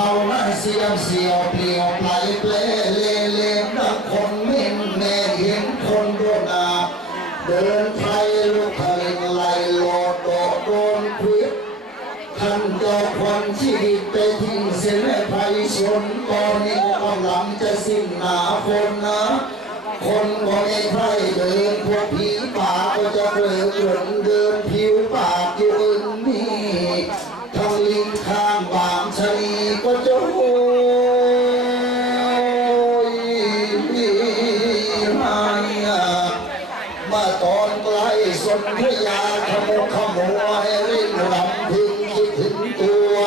เขานั่นเสียมเสียวเปลี่ยวไหลเปลเลเลดังคนมินแน่เห็นคนโดนอาบเดินไทยลูกทะเลไหลโลดโดโดนควิดท่านเจ้าควันชีวิตไปทิ้งเสียให้ไพชนตอนนี้กำลังจะสิ้นหนาคนนะ คนก็ไม่ใครเมื่อตอนใกลสนธยาขโมขโมยริ่งรำพึงคิดถึงตัว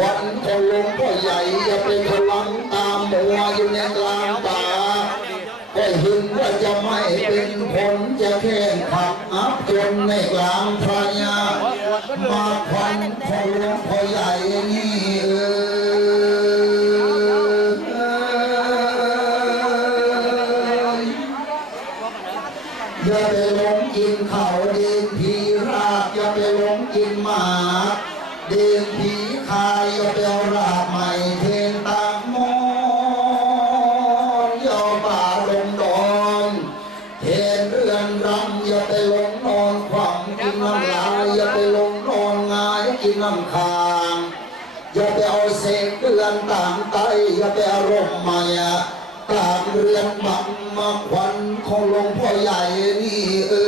วันก็ลงก็ใหญ่อย่าเป็นพลังตามมัวอยู่ในกลางป่าก็เห็นว่าจะไม่เป็นผลจะแค่ขับอัพจนในกลางพระยามาควันพอลงพอ อย่าไปหลงกินเขาเดินผีรากอย่าไปหลงกินหมาเดินผีคายอย่าไปรากใหม่เทนตางมอนย่อป่าลงดอนเทนเรือนรำอย่าไปหลงนอนขวางกินน้ำลายอย่าไปหลงนอนงายกินน้ำคางอย่าไปเอาเศษเดือนต่างไตอย่าไปอารมณ์มาย ปลาดเรือนบังมาควันของหลวงพ่อใหญ่นี่เออ